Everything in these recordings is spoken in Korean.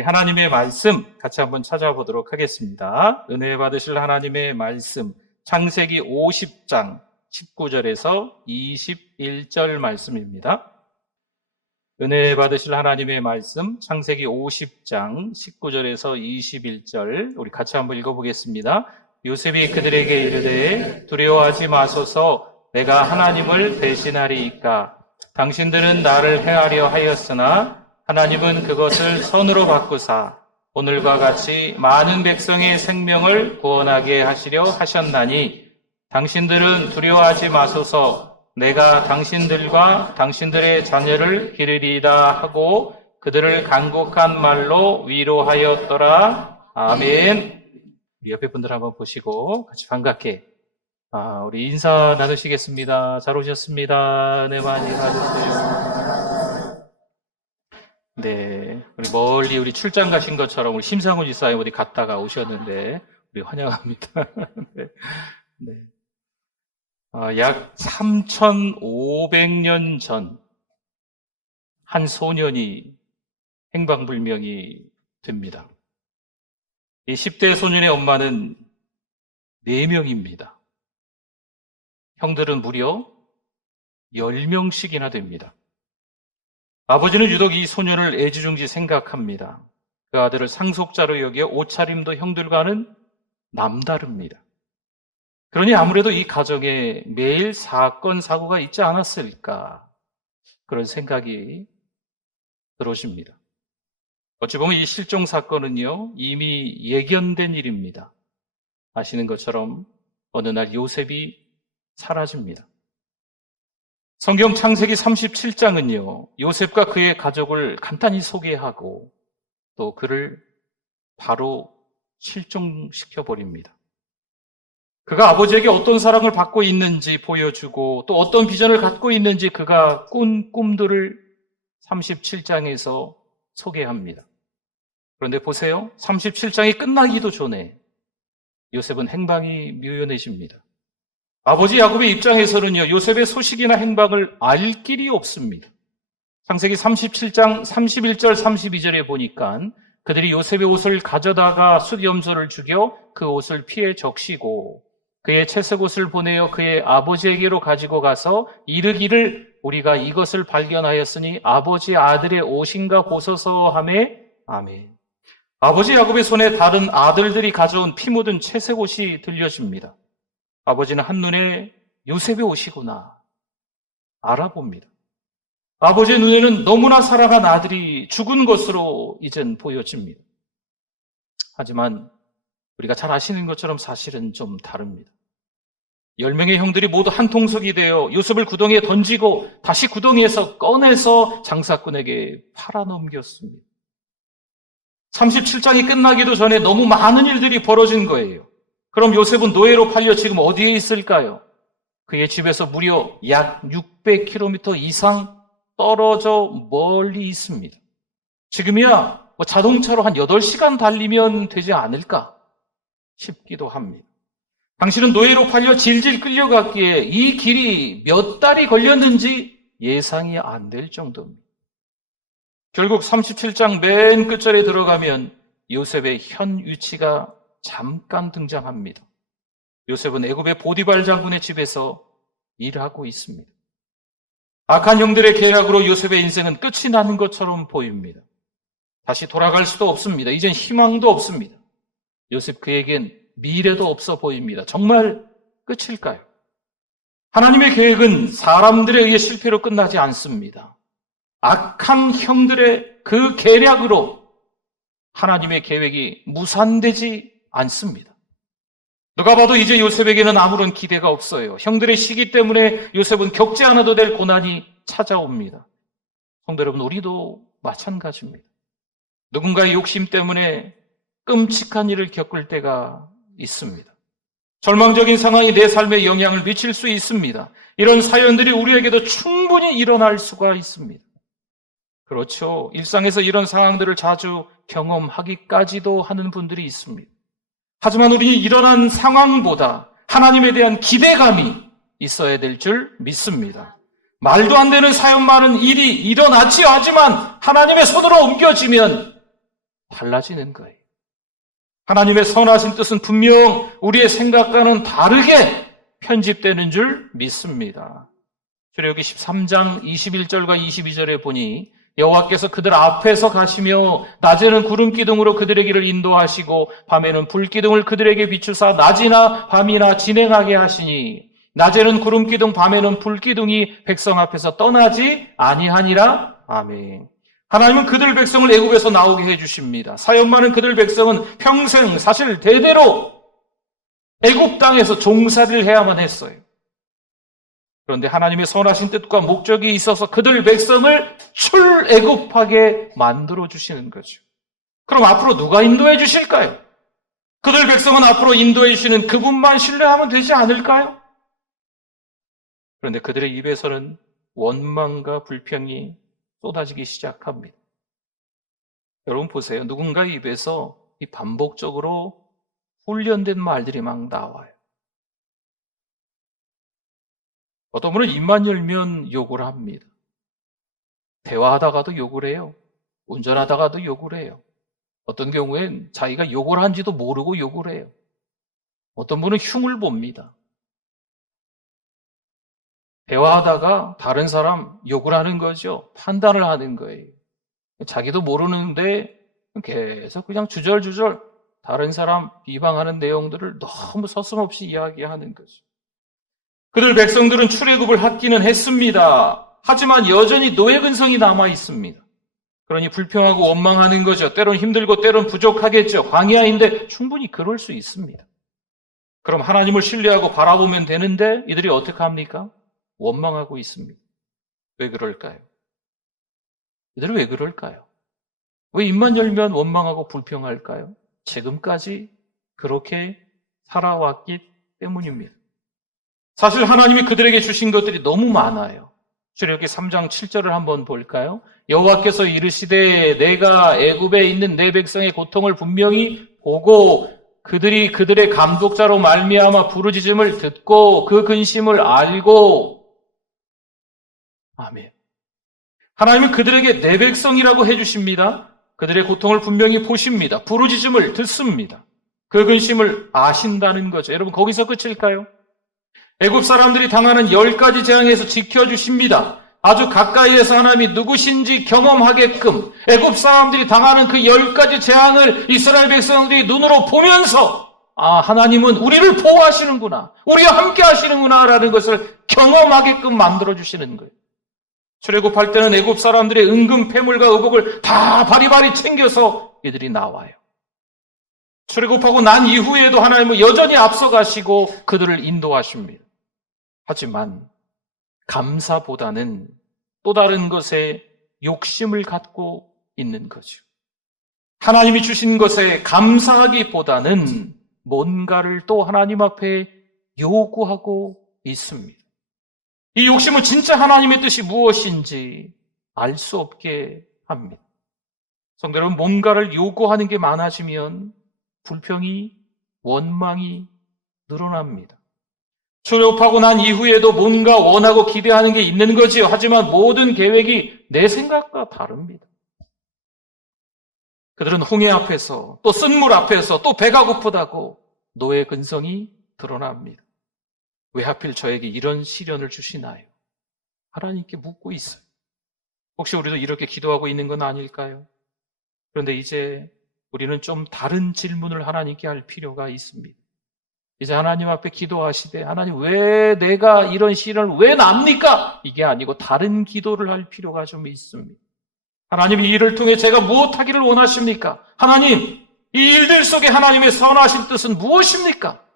우리 하나님의 말씀 같이 한번 찾아보도록 하겠습니다. 은혜 받으실 하나님의 말씀 창세기 50장 19절에서 21절 말씀입니다. 은혜 받으실 하나님의 말씀 창세기 50장 19절에서 21절 우리 같이 한번 읽어보겠습니다. 요셉이 그들에게 이르되 두려워하지 마소서 내가 하나님을 배신하리이까 당신들은 나를 해하려 하였으나 하나님은 그것을 선으로 바꾸사 오늘과 같이 많은 백성의 생명을 구원하게 하시려 하셨나니 당신들은 두려워하지 마소서 내가 당신들과 당신들의 자녀를 기르리이다 하고 그들을 간곡한 말로 위로하였더라. 아멘. 우리 옆에 분들 한번 보시고 같이 반갑게 우리 인사 나누시겠습니다. 잘 오셨습니다. 네, 많이 받으세요. 네, 우리 멀리 우리 출장 가신 것처럼 우리 심상훈 지사님 어디 갔다가 오셨는데 우리 환영합니다. 네. 네. 약 3,500년 전 한 소년이 행방불명이 됩니다. 이 10대 소년의 엄마는 4명입니다. 형들은 무려 10명씩이나 됩니다. 아버지는 유독 이 소년을 애지중지 생각합니다. 그 아들을 상속자로 여기어 옷차림도 형들과는 남다릅니다. 그러니 아무래도 이 가정에 매일 사건, 사고가 있지 않았을까 그런 생각이 들어집니다. 어찌 보면 이 실종 사건은요 이미 예견된 일입니다. 아시는 것처럼 어느 날 요셉이 사라집니다. 성경 창세기 37장은요 요셉과 그의 가족을 간단히 소개하고 또 그를 바로 실종시켜버립니다. 그가 아버지에게 어떤 사랑을 받고 있는지 보여주고 또 어떤 비전을 갖고 있는지 그가 꾼 꿈들을 37장에서 소개합니다. 그런데 보세요. 37장이 끝나기도 전에 요셉은 행방이 묘연해집니다. 아버지 야곱의 입장에서는요, 요셉의 소식이나 행방을 알 길이 없습니다. 창세기 37장 31절 32절에 보니까 그들이 요셉의 옷을 가져다가 숫염소를 죽여 그 옷을 피해 적시고 그의 채색 옷을 보내어 그의 아버지에게로 가지고 가서 이르기를 우리가 이것을 발견하였으니 아버지 아들의 옷인가 보소서 하매 아멘. 아버지 야곱의 손에 다른 아들들이 가져온 피 묻은 채색 옷이 들려집니다. 아버지는 한눈에 요셉의 옷이구나 알아봅니다. 아버지의 눈에는 너무나 사랑한 아들이 죽은 것으로 이젠 보여집니다. 하지만 우리가 잘 아시는 것처럼 사실은 좀 다릅니다. 10명의 형들이 모두 한 통속이 되어 요셉을 구덩이에 던지고 다시 구덩이에서 꺼내서 장사꾼에게 팔아넘겼습니다. 37장이 끝나기도 전에 너무 많은 일들이 벌어진 거예요. 그럼 요셉은 노예로 팔려 지금 어디에 있을까요? 그의 집에서 무려 약 600km 이상 떨어져 멀리 있습니다. 지금이야 자동차로 한 8시간 달리면 되지 않을까 싶기도 합니다. 당신은 노예로 팔려 질질 끌려갔기에 이 길이 몇 달이 걸렸는지 예상이 안 될 정도입니다. 결국 37장 맨 끝절에 들어가면 요셉의 현 위치가 잠깐 등장합니다. 요셉은 애굽의 보디발 장군의 집에서 일하고 있습니다. 악한 형들의 계략으로 요셉의 인생은 끝이 나는 것처럼 보입니다. 다시 돌아갈 수도 없습니다. 이젠 희망도 없습니다. 요셉 그에겐 미래도 없어 보입니다. 정말 끝일까요? 하나님의 계획은 사람들에 의해 실패로 끝나지 않습니다. 악한 형들의 그 계략으로 하나님의 계획이 무산되지 않습니다. 누가 봐도 이제 요셉에게는 아무런 기대가 없어요. 형들의 시기 때문에 요셉은 겪지 않아도 될 고난이 찾아옵니다. 성도 여러분, 우리도 마찬가지입니다. 누군가의 욕심 때문에 끔찍한 일을 겪을 때가 있습니다. 절망적인 상황이 내 삶에 영향을 미칠 수 있습니다. 이런 사연들이 우리에게도 충분히 일어날 수가 있습니다. 그렇죠. 일상에서 이런 상황들을 자주 경험하기까지도 하는 분들이 있습니다. 하지만 우리는 일어난 상황보다 하나님에 대한 기대감이 있어야 될 줄 믿습니다. 말도 안 되는 사연 많은 일이 일어났지요. 하지만 하나님의 손으로 옮겨지면 달라지는 거예요. 하나님의 선하신 뜻은 분명 우리의 생각과는 다르게 편집되는 줄 믿습니다. 출애굽기 13장 21절과 22절에 보니 여호와께서 그들 앞에서 가시며 낮에는 구름 기둥으로 그들의 길을 인도하시고 밤에는 불 기둥을 그들에게 비추사 낮이나 밤이나 진행하게 하시니 낮에는 구름 기둥 밤에는 불 기둥이 백성 앞에서 떠나지 아니하니라. 아멘. 하나님은 그들 백성을 애굽에서 나오게 해주십니다. 사역 많은 그들 백성은 평생 사실 대대로 애굽 땅에서 종살이를 해야만 했어요. 그런데 하나님의 선하신 뜻과 목적이 있어서 그들 백성을 출애굽하게 만들어 주시는 거죠. 그럼 앞으로 누가 인도해 주실까요? 그들 백성은 앞으로 인도해 주시는 그분만 신뢰하면 되지 않을까요? 그런데 그들의 입에서는 원망과 불평이 쏟아지기 시작합니다. 여러분 보세요. 누군가의 입에서 이 반복적으로 훈련된 말들이 막 나와요. 어떤 분은 입만 열면 욕을 합니다. 대화하다가도 욕을 해요. 운전하다가도 욕을 해요. 어떤 경우엔 자기가 욕을 한지도 모르고 욕을 해요. 어떤 분은 흉을 봅니다. 대화하다가 다른 사람 욕을 하는 거죠. 판단을 하는 거예요. 자기도 모르는데 계속 그냥 주절주절 다른 사람 비방하는 내용들을 너무 서슴없이 이야기하는 거죠. 그들 백성들은 출애굽을 하기는 했습니다. 하지만 여전히 노예 근성이 남아 있습니다. 그러니 불평하고 원망하는 거죠. 때론 힘들고 때론 부족하겠죠. 광야인데 충분히 그럴 수 있습니다. 그럼 하나님을 신뢰하고 바라보면 되는데 이들이 어떻게 합니까? 원망하고 있습니다. 왜 그럴까요? 이들은 왜 그럴까요? 왜 입만 열면 원망하고 불평할까요? 지금까지 그렇게 살아왔기 때문입니다. 사실 하나님이 그들에게 주신 것들이 너무 많아요. 출애굽기 3장 7절을 한번 볼까요? 여호와께서 이르시되 내가 애굽에 있는 내 백성의 고통을 분명히 보고 그들이 그들의 감독자로 말미암아 부르짖음을 듣고 그 근심을 알고 아멘. 하나님은 그들에게 내 백성이라고 해주십니다. 그들의 고통을 분명히 보십니다. 부르짖음을 듣습니다. 그 근심을 아신다는 거죠. 여러분 거기서 끝일까요? 애굽 사람들이 당하는 10가지 재앙에서 지켜주십니다. 아주 가까이에서 하나님이 누구신지 경험하게끔 애굽 사람들이 당하는 그 10가지 재앙을 이스라엘 백성들이 눈으로 보면서 하나님은 우리를 보호하시는구나. 우리와 함께 하시는구나 라는 것을 경험하게끔 만들어주시는 거예요. 출애굽할 때는 애굽 사람들의 은금, 패물과 의복을 다 바리바리 챙겨서 이들이 나와요. 출애굽하고 난 이후에도 하나님은 여전히 앞서가시고 그들을 인도하십니다. 하지만 감사보다는 또 다른 것에 욕심을 갖고 있는 거죠. 하나님이 주신 것에 감사하기보다는 뭔가를 또 하나님 앞에 요구하고 있습니다. 이 욕심은 진짜 하나님의 뜻이 무엇인지 알 수 없게 합니다. 성도 여러분, 뭔가를 요구하는 게 많아지면 불평이, 원망이 늘어납니다. 출애굽하고 난 이후에도 뭔가 원하고 기대하는 게 있는 거지요. 하지만 모든 계획이 내 생각과 다릅니다. 그들은 홍해 앞에서 또 쓴물 앞에서 또 배가 고프다고 노예 근성이 드러납니다. 왜 하필 저에게 이런 시련을 주시나요? 하나님께 묻고 있어요. 혹시 우리도 이렇게 기도하고 있는 건 아닐까요? 그런데 이제 우리는 좀 다른 질문을 하나님께 할 필요가 있습니다. 이제 하나님 앞에 기도하시되 하나님 왜 내가 이런 시련을 왜 납니까? 이게 아니고 다른 기도를 할 필요가 좀 있습니다. 하나님 이 일을 통해 제가 무엇하기를 원하십니까? 하나님 이 일들 속에 하나님의 선하신 뜻은 무엇입니까?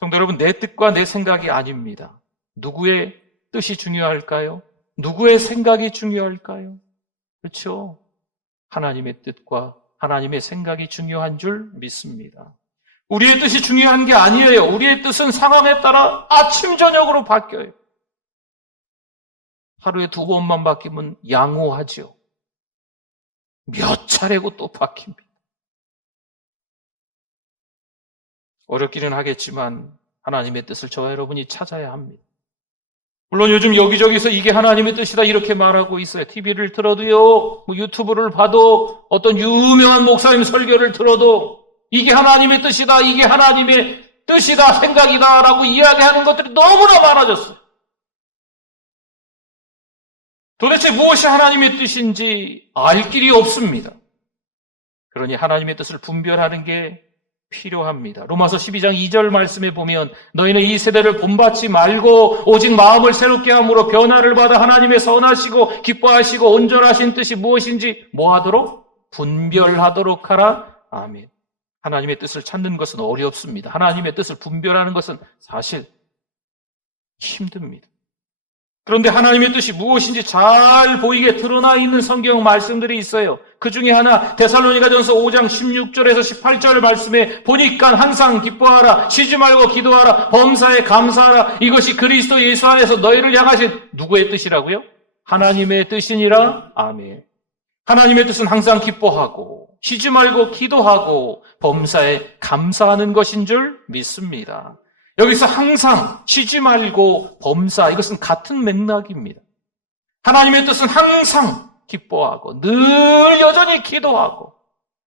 성도 여러분, 내 뜻과 내 생각이 아닙니다. 누구의 뜻이 중요할까요? 누구의 생각이 중요할까요? 그렇죠? 하나님의 뜻과 하나님의 생각이 중요한 줄 믿습니다. 우리의 뜻이 중요한 게 아니에요. 우리의 뜻은 상황에 따라 아침 저녁으로 바뀌어요. 하루에 2번만 바뀌면 양호하죠. 몇 차례고 또 바뀝니다. 어렵기는 하겠지만 하나님의 뜻을 저와 여러분이 찾아야 합니다. 물론 요즘 여기저기서 이게 하나님의 뜻이다 이렇게 말하고 있어요. TV를 틀어도요, 유튜브를 봐도 어떤 유명한 목사님 설교를 들어도 이게 하나님의 뜻이다, 이게 하나님의 뜻이다, 생각이다 라고 이야기하는 것들이 너무나 많아졌어요. 도대체 무엇이 하나님의 뜻인지 알 길이 없습니다. 그러니 하나님의 뜻을 분별하는 게 필요합니다. 로마서 12장 2절 말씀에 보면 너희는 이 세대를 본받지 말고 오직 마음을 새롭게 함으로 변화를 받아 하나님의 선하시고 기뻐하시고 온전하신 뜻이 무엇인지 뭐하도록? 분별하도록 하라. 아멘. 하나님의 뜻을 찾는 것은 어렵습니다. 하나님의 뜻을 분별하는 것은 사실 힘듭니다. 그런데 하나님의 뜻이 무엇인지 잘 보이게 드러나 있는 성경 말씀들이 있어요. 그 중에 하나 데살로니가전서 5장 16절에서 18절 말씀에 보니까 항상 기뻐하라, 쉬지 말고 기도하라, 범사에 감사하라. 이것이 그리스도 예수 안에서 너희를 향하신 누구의 뜻이라고요? 하나님의 뜻이니라. 아멘. 하나님의 뜻은 항상 기뻐하고 쉬지 말고 기도하고 범사에 감사하는 것인 줄 믿습니다. 여기서 항상 쉬지 말고 범사, 이것은 같은 맥락입니다. 하나님의 뜻은 항상 기뻐하고 늘 여전히 기도하고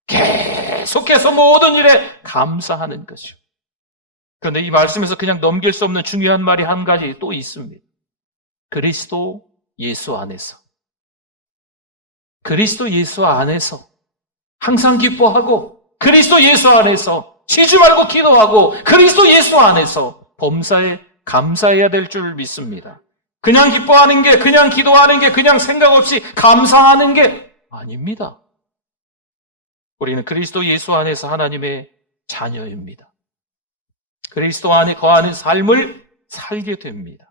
계속해서 모든 일에 감사하는 것이죠. 그런데 이 말씀에서 그냥 넘길 수 없는 중요한 말이 한 가지 또 있습니다. 그리스도 예수 안에서. 그리스도 예수 안에서 항상 기뻐하고 그리스도 예수 안에서 쉬지 말고 기도하고 그리스도 예수 안에서 범사에 감사해야 될 줄 믿습니다. 그냥 기뻐하는 게, 그냥 기도하는 게, 그냥 생각 없이 감사하는 게 아닙니다. 우리는 그리스도 예수 안에서 하나님의 자녀입니다. 그리스도 안에 거하는 삶을 살게 됩니다.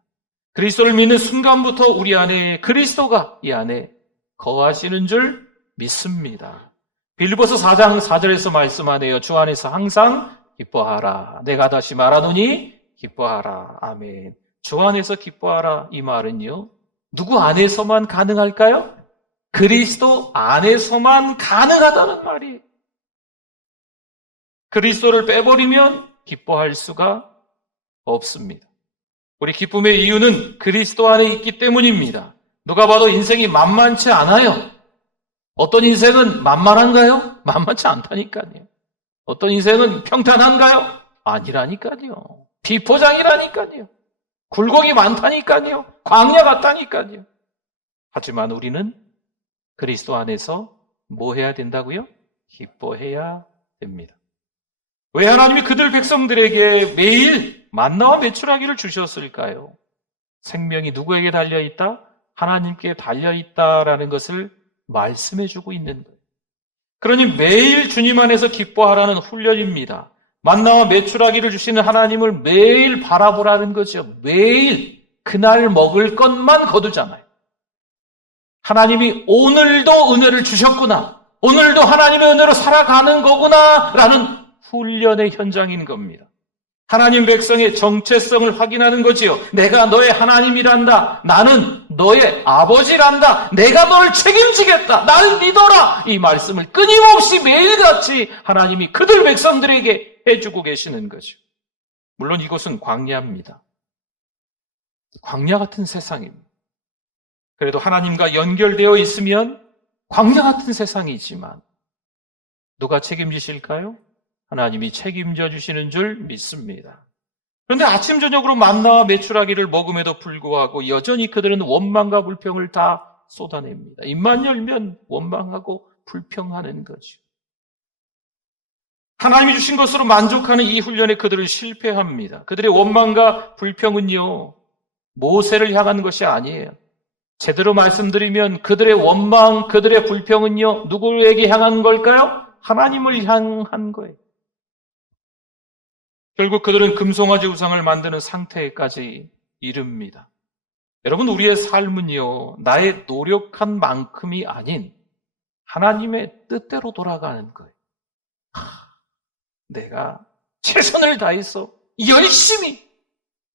그리스도를 믿는 순간부터 우리 안에 그리스도가 이 안에 거하시는 줄 믿습니다. 빌립보서 4장 4절에서 말씀하네요. 주 안에서 항상 기뻐하라. 내가 다시 말하노니 기뻐하라. 아멘. 주 안에서 기뻐하라. 이 말은요, 누구 안에서만 가능할까요? 그리스도 안에서만 가능하다는 말이에요. 그리스도를 빼버리면 기뻐할 수가 없습니다. 우리 기쁨의 이유는 그리스도 안에 있기 때문입니다. 누가 봐도 인생이 만만치 않아요. 어떤 인생은 만만한가요? 만만치 않다니까요. 어떤 인생은 평탄한가요? 아니라니까요. 비포장이라니까요. 굴곡이 많다니까요. 광야 같다니까요. 하지만 우리는 그리스도 안에서 뭐 해야 된다고요? 기뻐해야 됩니다. 왜 하나님이 그들 백성들에게 매일 만나와 메추라기를 주셨을까요? 생명이 누구에게 달려있다? 하나님께 달려있다라는 것을 말씀해주고 있는 거예요. 그러니 매일 주님 안에서 기뻐하라는 훈련입니다. 만나와 메추라기를 주시는 하나님을 매일 바라보라는 거죠. 매일 그날 먹을 것만 거두잖아요. 하나님이 오늘도 은혜를 주셨구나. 오늘도 하나님의 은혜로 살아가는 거구나 라는 훈련의 현장인 겁니다. 하나님 백성의 정체성을 확인하는 거지요. 내가 너의 하나님이란다. 나는 너의 아버지란다. 내가 너를 책임지겠다. 날 믿어라. 이 말씀을 끊임없이 매일같이 하나님이 그들 백성들에게 해주고 계시는 거죠. 물론 이것은 광야입니다. 광야 같은 세상입니다. 그래도 하나님과 연결되어 있으면 광야 같은 세상이지만 누가 책임지실까요? 하나님이 책임져 주시는 줄 믿습니다. 그런데 아침 저녁으로 만나와 메추라기를 먹음에도 불구하고 여전히 그들은 원망과 불평을 다 쏟아냅니다. 입만 열면 원망하고 불평하는 거죠. 하나님이 주신 것으로 만족하는 이 훈련에 그들은 실패합니다. 그들의 원망과 불평은요, 모세를 향한 것이 아니에요. 제대로 말씀드리면 그들의 원망, 그들의 불평은요, 누구에게 향한 걸까요? 하나님을 향한 거예요. 결국 그들은 금송아지 우상을 만드는 상태까지 이릅니다. 여러분, 우리의 삶은요, 나의 노력한 만큼이 아닌 하나님의 뜻대로 돌아가는 거예요. 내가 최선을 다해서 열심히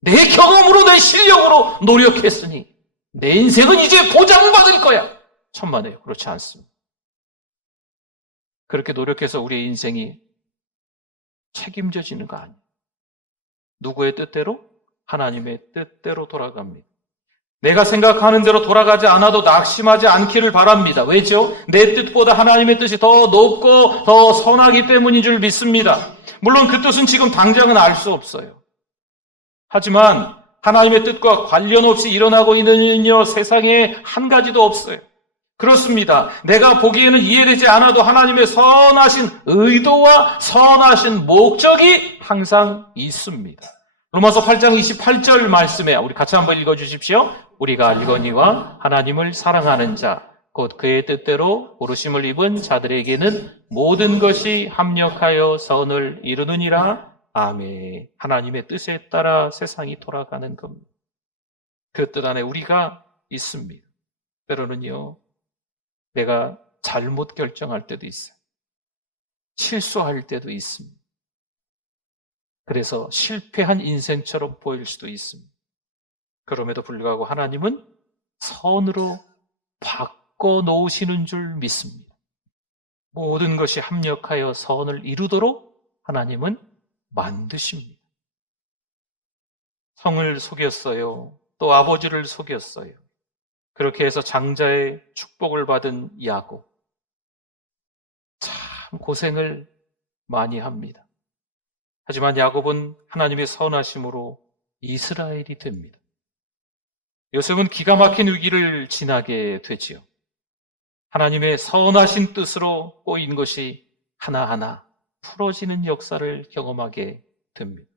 내 경험으로 내 실력으로 노력했으니 내 인생은 이제 보장받을 거야. 천만에요. 그렇지 않습니다. 그렇게 노력해서 우리의 인생이 책임져지는 거 아니에요. 누구의 뜻대로? 하나님의 뜻대로 돌아갑니다. 내가 생각하는 대로 돌아가지 않아도 낙심하지 않기를 바랍니다. 왜죠? 내 뜻보다 하나님의 뜻이 더 높고 더 선하기 때문인 줄 믿습니다. 물론 그 뜻은 지금 당장은 알 수 없어요. 하지만 하나님의 뜻과 관련 없이 일어나고 있는 일은요, 세상에 한 가지도 없어요. 그렇습니다. 내가 보기에는 이해되지 않아도 하나님의 선하신 의도와 선하신 목적이 항상 있습니다. 로마서 8장 28절 말씀에 우리 같이 한번 읽어주십시오. 우리가 알거니와 하나님을 사랑하는 자, 곧 그의 뜻대로 부르심을 입은 자들에게는 모든 것이 합력하여 선을 이루느니라. 아멘. 하나님의 뜻에 따라 세상이 돌아가는 겁니다. 그 뜻 안에 우리가 있습니다. 때로는요, 내가 잘못 결정할 때도 있어요. 실수할 때도 있습니다. 그래서 실패한 인생처럼 보일 수도 있습니다. 그럼에도 불구하고 하나님은 선으로 바꿔놓으시는 줄 믿습니다. 모든 것이 합력하여 선을 이루도록 하나님은 만드십니다. 성을 속였어요. 또 아버지를 속였어요. 그렇게 해서 장자의 축복을 받은 야곱. 참 고생을 많이 합니다. 하지만 야곱은 하나님의 선하심으로 이스라엘이 됩니다. 요셉은 기가 막힌 위기를 지나게 되지요. 하나님의 선하신 뜻으로 꼬인 것이 하나하나 풀어지는 역사를 경험하게 됩니다.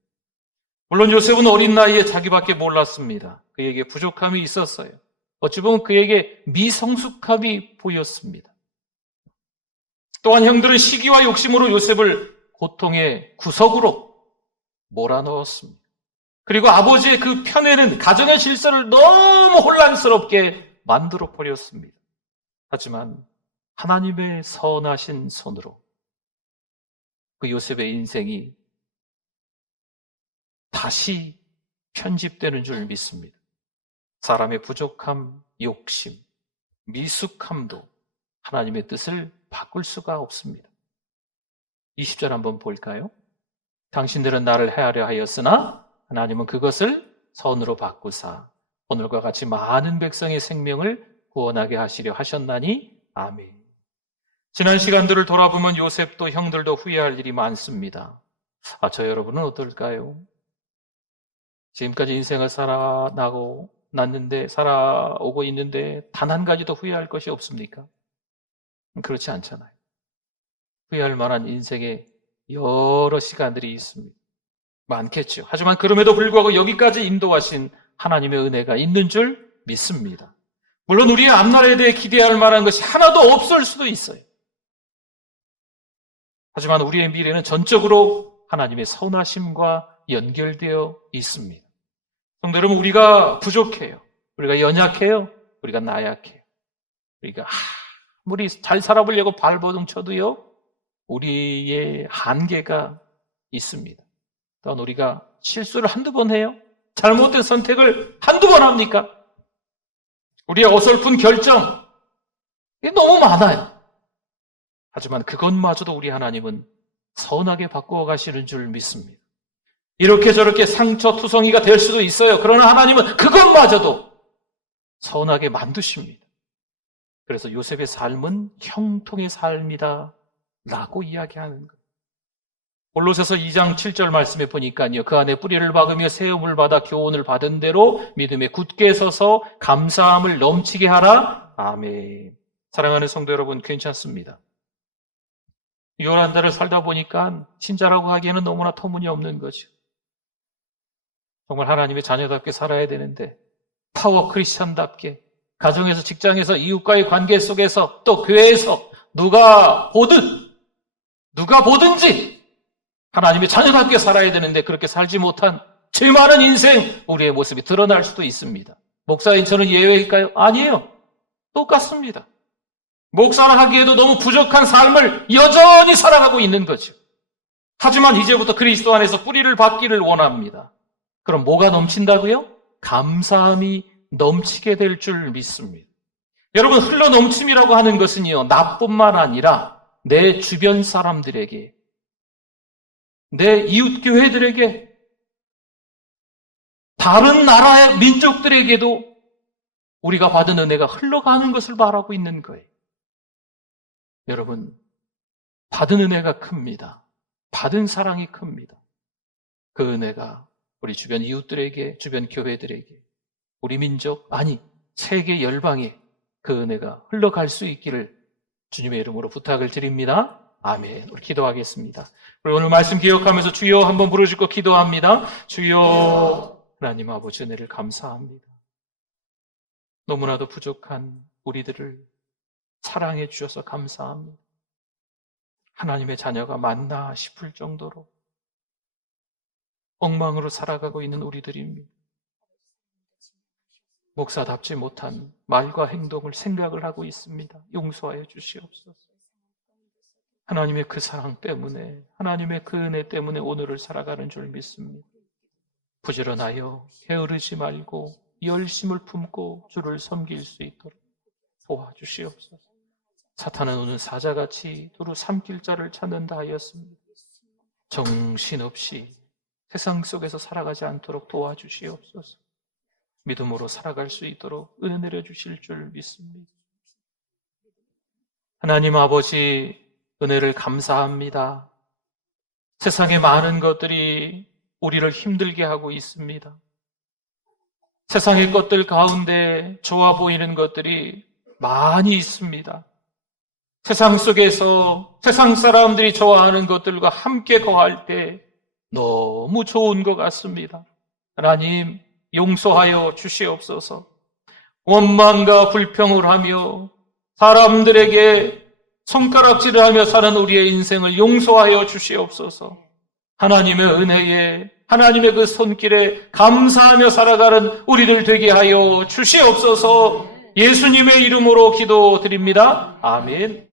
물론 요셉은 어린 나이에 자기밖에 몰랐습니다. 그에게 부족함이 있었어요. 어찌 보면 그에게 미성숙함이 보였습니다. 또한 형들은 시기와 욕심으로 요셉을 고통의 구석으로 몰아넣었습니다. 그리고 아버지의 그 편애는 가정의 질서를 너무 혼란스럽게 만들어 버렸습니다. 하지만 하나님의 선하신 손으로 그 요셉의 인생이 다시 편집되는 줄 믿습니다. 사람의 부족함, 욕심, 미숙함도 하나님의 뜻을 바꿀 수가 없습니다. 20절 한번 볼까요? 당신들은 나를 해하려 하였으나 하나님은 그것을 선으로 바꾸사 오늘과 같이 많은 백성의 생명을 구원하게 하시려 하셨나니 아멘. 지난 시간들을 돌아보면 요셉도 형들도 후회할 일이 많습니다. 저 여러분은 어떨까요? 지금까지 인생을 살아오고 있는데 단 한 가지도 후회할 것이 없습니까? 그렇지 않잖아요. 후회할 만한 인생의 여러 시간들이 있습니다. 많겠죠. 하지만 그럼에도 불구하고 여기까지 인도하신 하나님의 은혜가 있는 줄 믿습니다. 물론 우리의 앞날에 대해 기대할 만한 것이 하나도 없을 수도 있어요. 하지만 우리의 미래는 전적으로 하나님의 선하심과 연결되어 있습니다. 성도 여러분, 우리가 부족해요. 우리가 연약해요. 우리가 나약해요. 우리가 아무리 잘 살아보려고 발버둥 쳐도요, 우리의 한계가 있습니다. 또한 우리가 실수를 한두 번 해요? 잘못된 선택을 한두 번 합니까? 우리의 어설픈 결정, 이게 너무 많아요. 하지만 그것마저도 우리 하나님은 선하게 바꾸어 가시는 줄 믿습니다. 이렇게 저렇게 상처투성이가 될 수도 있어요. 그러나 하나님은 그것마저도 선하게 만드십니다. 그래서 요셉의 삶은 형통의 삶이다 라고 이야기하는 거예요. 골로새서 2장 7절 말씀에 보니까요, 그 안에 뿌리를 박으며 세움을 받아 교훈을 받은 대로 믿음에 굳게 서서 감사함을 넘치게 하라. 아멘. 사랑하는 성도 여러분, 괜찮습니다. 요란다를 살다 보니까 신자라고 하기에는 너무나 터무니없는 거죠. 정말 하나님의 자녀답게 살아야 되는데 파워 크리스천답게 가정에서, 직장에서, 이웃과의 관계 속에서, 또 교회에서 누가 보든지 하나님의 자녀답게 살아야 되는데 그렇게 살지 못한 죄 많은 인생, 우리의 모습이 드러날 수도 있습니다. 목사인 저는 예외일까요? 아니에요. 똑같습니다. 목사를 하기에도 너무 부족한 삶을 여전히 살아가고 있는 거죠. 하지만 이제부터 그리스도 안에서 뿌리를 받기를 원합니다. 그럼 뭐가 넘친다고요? 감사함이 넘치게 될 줄 믿습니다. 여러분, 흘러넘침이라고 하는 것은요, 나뿐만 아니라 내 주변 사람들에게, 내 이웃 교회들에게, 다른 나라의 민족들에게도 우리가 받은 은혜가 흘러가는 것을 말하고 있는 거예요. 여러분, 받은 은혜가 큽니다. 받은 사랑이 큽니다. 그 은혜가 우리 주변 이웃들에게, 주변 교회들에게, 우리 민족, 아니 세계 열방에 그 은혜가 흘러갈 수 있기를 주님의 이름으로 부탁을 드립니다. 아멘. 우리 기도하겠습니다. 우리 오늘 말씀 기억하면서 주여 한번 부르짖고 기도합니다. 주여. 하나님 아버지, 은혜를 감사합니다. 너무나도 부족한 우리들을 사랑해 주셔서 감사합니다. 하나님의 자녀가 맞나 싶을 정도로 엉망으로 살아가고 있는 우리들입니다. 목사답지 못한 말과 행동을 생각을 하고 있습니다. 용서하여 주시옵소서. 하나님의 그 사랑 때문에, 하나님의 그 은혜 때문에 오늘을 살아가는 줄 믿습니다. 부지런하여 게으르지 말고 열심을 품고 주를 섬길 수 있도록 도와주시옵소서. 사탄은 오늘 사자같이 두루 삼킬 자를 찾는다 하였습니다. 정신없이 세상 속에서 살아가지 않도록 도와주시옵소서. 믿음으로 살아갈 수 있도록 은혜 내려주실 줄 믿습니다. 하나님 아버지, 은혜를 감사합니다. 세상의 많은 것들이 우리를 힘들게 하고 있습니다. 세상의 것들 가운데 좋아 보이는 것들이 많이 있습니다. 세상 속에서 세상 사람들이 좋아하는 것들과 함께 거할 때 너무 좋은 것 같습니다. 하나님, 용서하여 주시옵소서. 원망과 불평을 하며 사람들에게 손가락질을 하며 사는 우리의 인생을 용서하여 주시옵소서. 하나님의 은혜에, 하나님의 그 손길에 감사하며 살아가는 우리들 되게 하여 주시옵소서. 예수님의 이름으로 기도드립니다. 아멘.